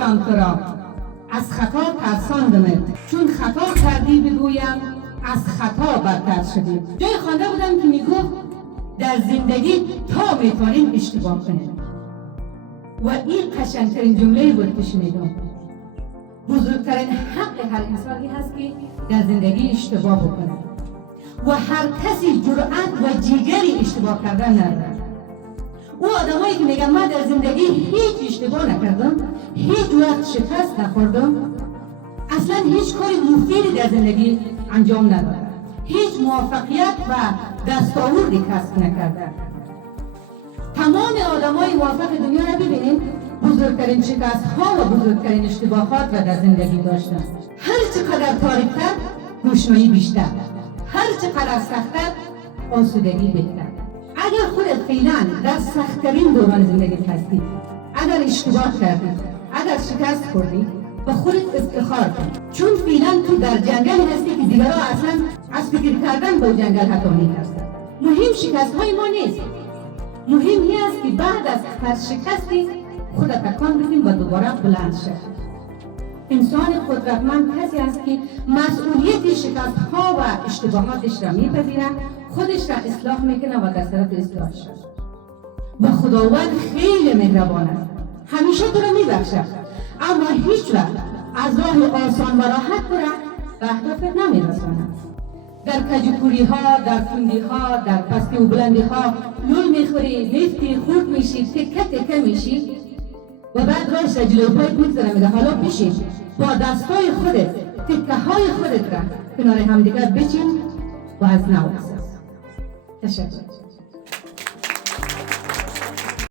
گفتم تو را از خطا ترساندمت، چون خطا کردی بگویم از خطا بدتر شدی. جای خوانده بودم که میگفت در زندگی تا میتونیم اشتباه کنیم و این قشنگترین جمله بود که شنیدم. بزرگترین حق هر انسانی هست که در زندگی اشتباه بکنه و هر کسی جرأت و جیگری اشتباه کردن نداره. او آدمایی که میگن من در زندگی هیچ اشتباه نکردم، هیچ وقت شکست نخوردم، اصلا هیچ کاری مفیدی در زندگی انجام ندادن، هیچ موفقیت و دستاوردی کسب نکردن. تمام آدمای موفق دنیا را ببینید بزرگترین شکست ها و بزرگترین اشتباهات را در زندگی داشتن. هر چقدر تاریک‌تر روشنایی بیشتر، هر چقدر سخت‌تر آسودگی بهتر. اگر خودت فعلا در سخت‌ترین دوران زندگی هستی، اگر اشتباه کردی، اگر شکست خوردی، به خودت افتخار کن، چون فعلا تو در جنگل هستی که دیگرها اصلا از فکر کردن به جنگل حتی نیستن. مهم شکست های ما نیست، مهم این است که بعد از هر شکستی خودت تکان بدیم و دوباره بلند شد. انسان قدرتمند کسی است که مسئولیت شکست ها و اشتباهاتش را میپذیره، خودش را اصلاح میکنه و در طرف اصلاح شد. و خداوند خیلی مهربان است، همیشه تو را میبخشد، اما هیچ وقت از راه آسان و راحت تو را به اهدافت نمیرساند. در کجکوری ها، در تندی ها، در پستی و بلندی ها لول میخوری، میفتی، خورد میشی، تکه تکه میشی و بعد راهش را جلوی پایت میگذاره، میگه حالا پیشی با دستای خودت تکه های خودت را کنار همدیگر بچین و از نو بساز. تشکر.